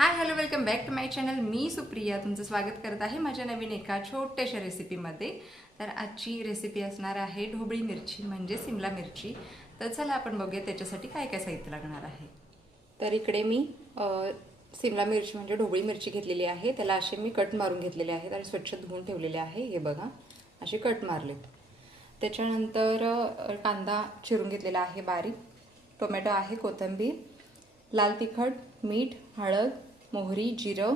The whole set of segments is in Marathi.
High hello welcome back to my channel. मी सुप्रिया तुमचं स्वागत करत आहे माझ्या नवीन एका छोट्याशा रेसिपीमध्ये. तर आजची रेसिपी असणार आहे ढोबळी मिरची म्हणजे सिमला मिरची. तर चला आपण बघूया त्याच्यासाठी काय काय साहित्य लागणार आहे. तर इकडे मी सिमला मिरची म्हणजे ढोबळी मिरची घेतलेली आहे. त्याला असे मी कट मारून घेतलेले आहेत आणि स्वच्छ धुवून ठेवलेले आहे. हे बघा असे कट मारलेत. त्याच्यानंतर कांदा चिरून घेतलेला आहे बारीक, टोमॅटो आहे, कोथिंबीर, लाल तिखट, मीठ, हळद, मोहरी, जिरं,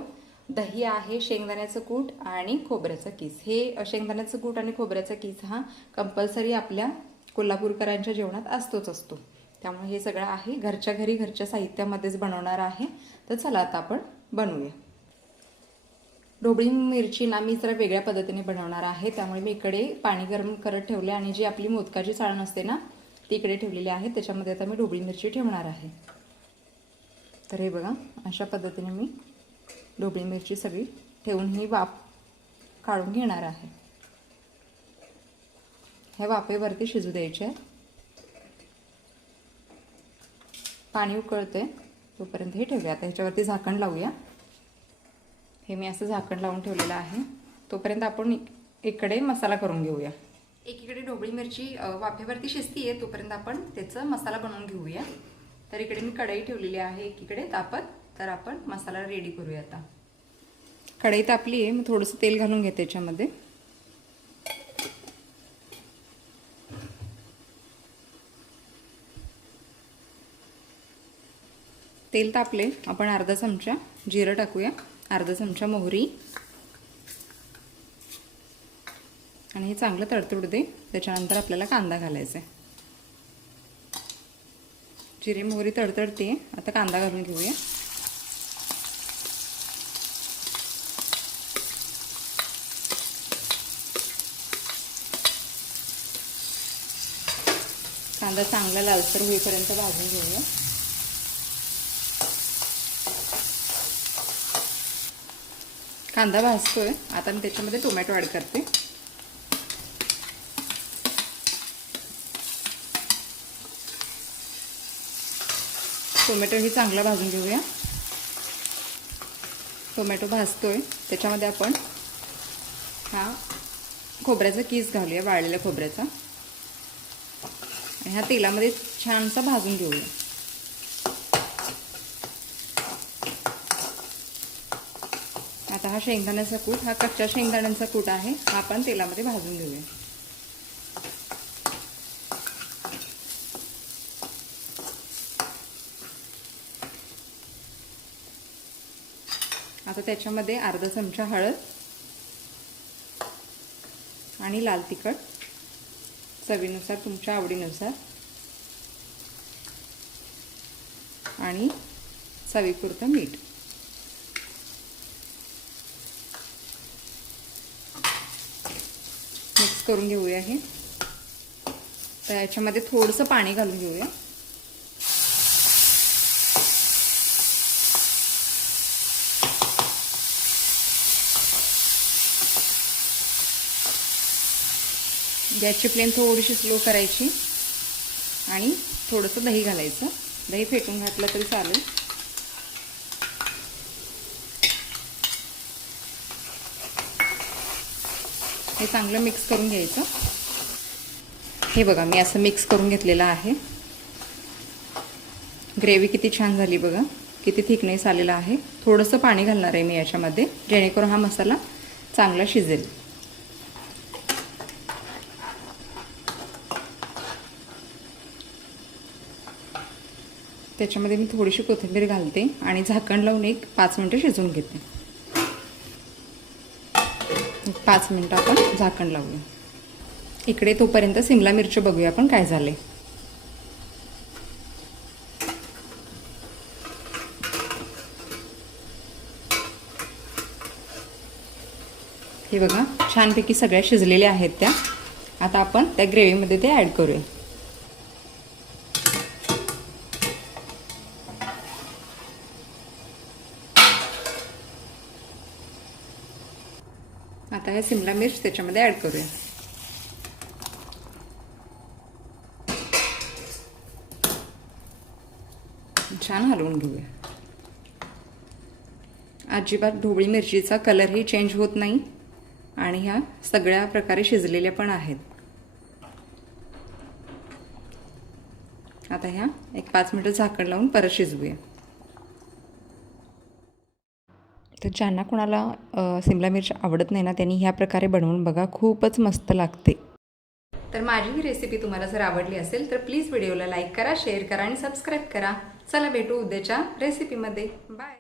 दही आहे, शेंगदाण्याचं कूट आणि खोबऱ्याचा कीस. हे शेंगदाण्याचं कूट आणि खोबऱ्याचा कीस हा कंपल्सरी आपल्या कोल्हापूरकरांच्या जेवणात असतो. त्यामुळे हे सगळं आहे घरच्या घरी घरच्या साहित्यामध्येच बनवणार आहे. तर चला आता आपण बनवूया. ढोबळी मिरची ना मी जरा वेगळ्या पद्धतीने बनवणार आहे. त्यामुळे मी इकडे पाणी गरम करत ठेवले आणि जी आपली मोदकाची चाळण असते ना ती इकडे ठेवलेली आहे. त्याच्यामध्ये आता मी ढोबळी मिरची ठेवणार आहे. तर हे बघा अशा पद्धतीने मी ढोबळी मिरची सगळी ठेवून ही वाफ काढून घेणार आहे. ह्या वाफेवरती शिजू द्यायचे. पाणी उकळते तोपर्यंत हे ठेवूया. आता ह्याच्यावरती झाकण लावूया. हे मी असं झाकण लावून ठेवलेलं आहे. तोपर्यंत आपण इकडे मसाला करून घेऊया. एकीकडे ढोबळी मिरची वाफेवरती शिजतीये तोपर्यंत आपण त्याचा मसाला बनवून घेऊया. तर इकडे मी कढई ठेवलेली आहे एकीकडे तापत. तर आपण मसाला रेडी करूया. आता कढई तापली आहे. मग थोडंसं तेल घालून घेते याच्यामध्ये. तेल तापले आपण अर्धा चमचा जिरं टाकूया, अर्धा चमचा मोहरी आणि हे चांगलं तडतडू दे. त्याच्यानंतर आपल्याला कांदा घालायचा आहे. जिरे मोहरी तडतडते. आता कांदा घालून घेऊया. कांदा चांगला लालसर होईपर्यंत भाजून घेऊया. कांदा भाजतोय. आता मी त्याच्यामध्ये टोमॅटो ॲड करते. टोमॅटो ही चांगला भाजून घेऊया. टोमॅटो भाजतोय त्याच्यामध्ये आपण हा खोबऱ्याचा कीस घालूया, वाळलेल्या खोबऱ्याचा, आणि ह्या तेलामध्ये छानसा भाजून घेऊया. आता हा शेंगदाण्याचा कूट, हा कच्च्या शेंगदाण्याचा कूट आहे, हा आपण तेलामध्ये भाजून घेऊया. आता त्याच्यामध्ये अर्धा चमचा हळद आणि लाल तिखट चवीनुसार, तुमच्या आवडीनुसार, आणि चवीपुरतं मीठ. मिक्स करून घेऊया हे. तर याच्यामध्ये थोडंसं पाणी घालून घेऊया. गॅसची फ्लेम थोडीशी स्लो करायची आणि थोडंसं दही घालायचं. दही फेटून घातलं तरी चालेल. हे चांगलं मिक्स करून घ्यायचं. हे बघा मी असं मिक्स करून घेतलेलं आहे. ग्रेव्ही किती छान झाली बघा, किती थिकनेस आलेला आहे. थोडंसं पाणी घालणार आहे मी याच्यामध्ये, जेणेकरून हा मसाला चांगला शिजेल. त्याच्यामध्ये मी थोडीशी कोथिंबीर घालते आणि झाकण लावून 5 मिनिटं शिजवून घेते. 5 मिनिटं आपण झाकण लावूया. इकडे तोपर्यंत सिमला मिरची बघूया आपण काय झाले. हे बघा छानपैकी सगळ्या शिजलेल्या आहेत त्या. आता आपण त्या ग्रेव्हीमध्ये ते ॲड करूया. आता हे सिमला मिर्च त्याच्यामध्ये ॲड करूया. छान हलवून घेऊया. अजिबात ढोबळी मिरचीचा कलरही चेंज होत नाही आणि ह्या सगळ्या प्रकारे शिजलेल्या पण आहेत. आता ह्या एक 5 मिनिटं झाकण लावून परत शिजवूया. तर ज्यांना कोणाला सिमला मिरची आवडत नाही ना, त्यांनी ह्या प्रकारे बनवून बघा, खूपच मस्त लागते. तर माझी ही रेसिपी तुम्हाला जर आवडली असेल तर प्लीज व्हिडिओला लाईक करा, शेअर करा आणि सबस्क्राईब करा. चला भेटू उद्याच्या रेसिपीमध्ये. बाय.